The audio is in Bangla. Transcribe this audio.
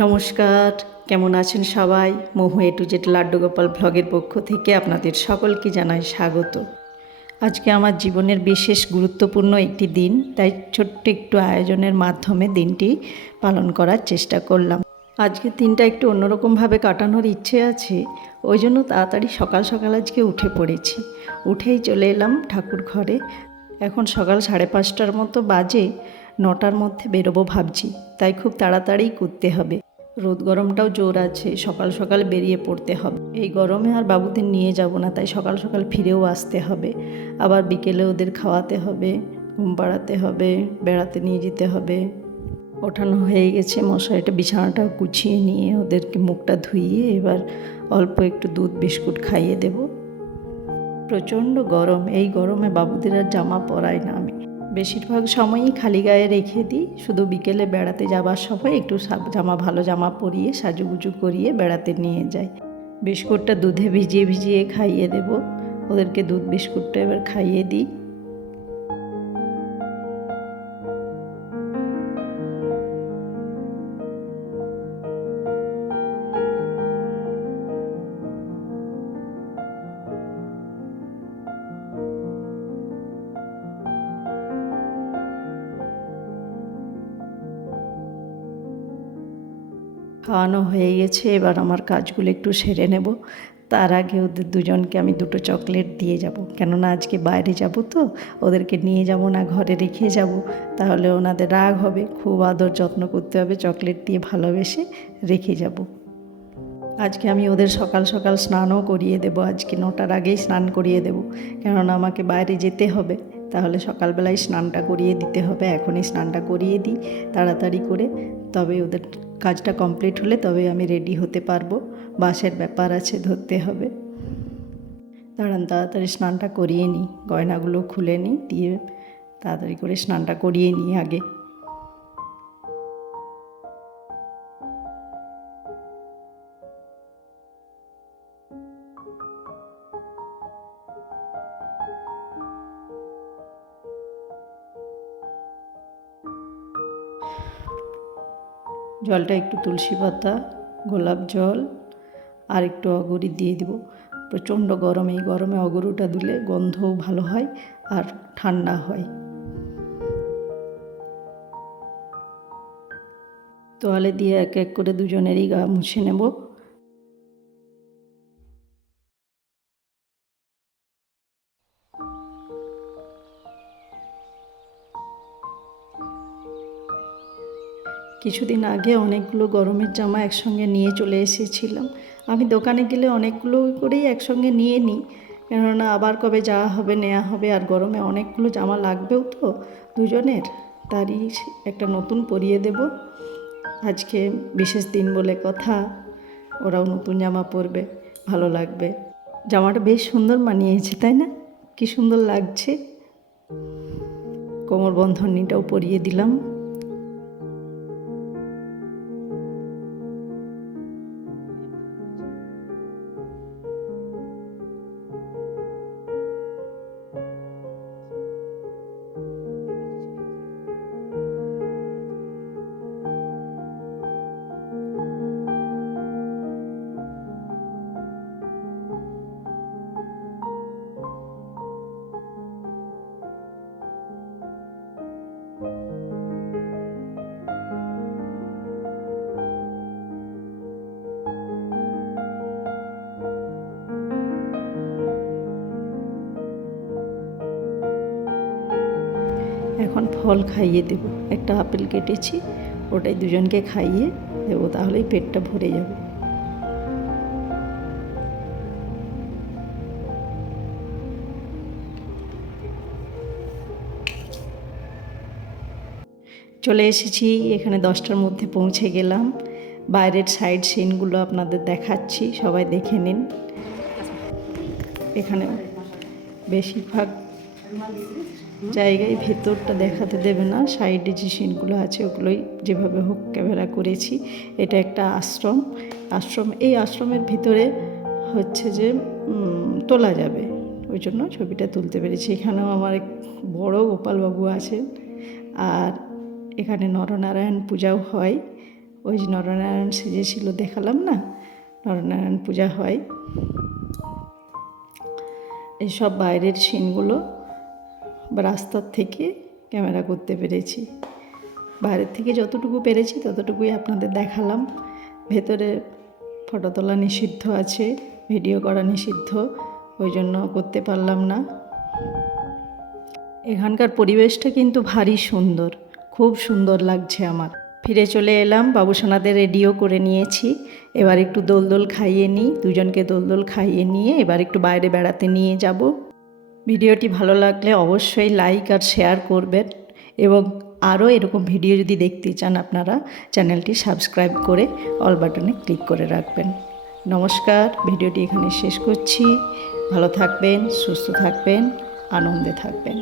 নমস্কার, কেমন আছেন সবাই? Mahu A to Z Laddu Gopal ভ্লগের পক্ষ থেকে আপনাদের সকলকে জানাই স্বাগত। আজকে আমার জীবনের বিশেষ গুরুত্বপূর্ণ একটি দিন, তাই ছোট্ট একটু আয়োজনের মাধ্যমে দিনটি পালন করার চেষ্টা করলাম। আজকের দিনটা একটু অন্যরকমভাবে কাটানোর ইচ্ছে আছে, ওই জন্য তাড়াতাড়ি সকাল সকাল আজকে উঠে পড়েছি। উঠেই চলে এলাম ঠাকুর ঘরে। এখন সকাল সাড়ে পাঁচটার মতো বাজে নটার মধ্যে বেরোবো ভাবছি, তাই খুব তাড়াতাড়ি করতে হবে। রোদ গরমটাও জোর আছে, সকাল সকাল বেরিয়ে পড়তে হবে। এই গরমে আর বাবুদের নিয়ে যাব না, তাই সকাল সকাল ফিরেও আসতে হবে। আবার বিকেলে ওদের খাওয়াতে হবে, ঘুম পাড়াতে হবে, বেড়াতে নিয়ে যেতে হবে। ওঠানো হয়ে গেছে মশারিটা বিছানাটা গুছিয়ে নিয়ে ওদেরকে মুখটা ধুইয়ে এবার অল্প একটু দুধ, বিস্কুট খাইয়ে দেব। প্রচণ্ড গরম, এই গরমে বাবুদের আর জামা পরাই না আমি। বেশিরভাগ সময়ই খালি গায়ে রেখে দিই। শুধু বিকেলে বেড়াতে যাবার সময় একটু জামা, ভালো জামা পরিয়ে সাজুগুজু করিয়ে বেড়াতে নিয়ে যাই। বিস্কুটটা দুধে ভিজিয়ে ভিজিয়ে খাইয়ে দেব। ওদেরকে দুধ বিস্কুটটা এবার খাইয়ে দিই। খাওয়ানো হয়ে গেছে, এবার আমার কাজগুলো একটু সেরে নেব। তার আগে ওদের দুজনকে আমি দুটো চকলেট দিয়ে যাব। কেননা আজকে বাইরে যাব তো, ওদেরকে নিয়ে যাব না, ঘরে রেখে যাব। তাহলে ওনাদের রাগ হবে, খুব আদর যত্ন করতে হবে, চকলেট দিয়ে ভালোবেসে রেখে যাব। আজকে আমি ওদের সকাল সকাল স্নানও করিয়ে দেব, আজকে নটার আগেই স্নান করিয়ে দেব। কেননা আমাকে বাইরে যেতে হবে। তাহলে সকালবেলায় স্নানটা করিয়ে দিতে হবে, এখনই স্নানটা করিয়ে দিই তাড়াতাড়ি করে। তবে ওদের কাজটা কমপ্লিট হলে তবে আমি রেডি হতে পারব বাসের ব্যাপার আছে ধরতে হবে। দাঁড়ান, তাড়াতাড়ি স্নানটা করিয়ে নিই, গয়নাগুলো খুলে নিই, দিয়ে তাড়াতাড়ি করে স্নানটা করিয়ে নিই আগে। জলটা একটু তুলসী পাতা, গোলাপ জল আর একটু অগরি দিয়ে দিব। প্রচণ্ড গরম, এই গরমে অগরুটা দিলে গন্ধও ভালো হয় আর ঠান্ডা হয়। তোয়ালে দিয়ে এক এক করে দুজনেরই গা মুছে নেব। কিছুদিন আগে অনেকগুলো গরমের জামা একসঙ্গে নিয়ে চলে এসেছিলাম। আমি দোকানে গেলে অনেকগুলো করেই একসঙ্গে নিয়ে নিই। কেননা আবার কবে যাওয়া হবে, নেওয়া হবে আর গরমে অনেকগুলো জামা লাগবেও তো দুজনের। তারই একটা নতুন পরিয়ে দেব। আজকে বিশেষ দিন বলে কথা। ওরাও নতুন জামা পরবে, ভালো লাগবে। জামাটা বেশ সুন্দর মানিয়েছে, তাই না? কি সুন্দর লাগছে। কোমর বন্ধনীটাও পরিয়ে দিলাম। এখন ফল খাইয়ে দেব। একটা আপেল কেটেছি, ওটাই দুজনকে খাইয়ে দেবো, তাহলেই পেটটা ভরে যাবে। চলে এসেছি, এখানে দশটার মধ্যে পৌঁছে গেলাম। বাইরের সাইড সিনগুলো আপনাদের দেখাচ্ছি, সবাই দেখে নিন। এখানে বেশিরভাগ জায়গায় ভেতরটা দেখাতে দেবে না, সাইডে যে সিনগুলো আছে ওগুলোই যেভাবে হোক ক্যামেরা করেছি, এটা একটা আশ্রম। আশ্রম, এই আশ্রমের ভিতরে হচ্ছে যে তোলা যাবে। ওই জন্য ছবিটা তুলতে পেরেছি। এখানেও আমার এক বড় গোপালবাবু আছেন। আর এখানে নরনারায়ণ পূজাও হয়। ওই যে নরনারায়ণ সেজেছিল দেখালাম না? নরনারায়ণ পূজা হয়। এইসব বাইরের সিনগুলো বা রাস্তার থেকে ক্যামেরা করতে পেরেছি। বাইরের থেকে যতটুকু পেরেছি ততটুকুই আপনাদের দেখালাম। ভেতরে ফটো তোলা নিষিদ্ধ আছে, ভিডিও করা নিষিদ্ধ, ওই জন্য করতে পারলাম না। এখানকার পরিবেশটা কিন্তু ভারী সুন্দর, খুব সুন্দর লাগছে আমার। ফিরে চলে এলাম, বাবুসোনাদের রেডিও করে নিয়েছি। এবার একটু দোল দোল খাইয়ে নিই, দুজনকে দোল দোল খাইয়ে নিয়ে এবার একটু বাইরে বেড়াতে নিয়ে যাব। ভিডিওটি ভালো লাগলে অবশ্যই লাইক আর শেয়ার করবেন এবং আরও এরকম ভিডিও যদি দেখতে চান আপনারা, চ্যানেলটি সাবস্ক্রাইব করে অল বাটনে ক্লিক করে রাখবেন। নমস্কার, ভিডিওটি এখানে শেষ করছি। ভালো থাকবেন, সুস্থ থাকবেন, আনন্দে থাকবেন।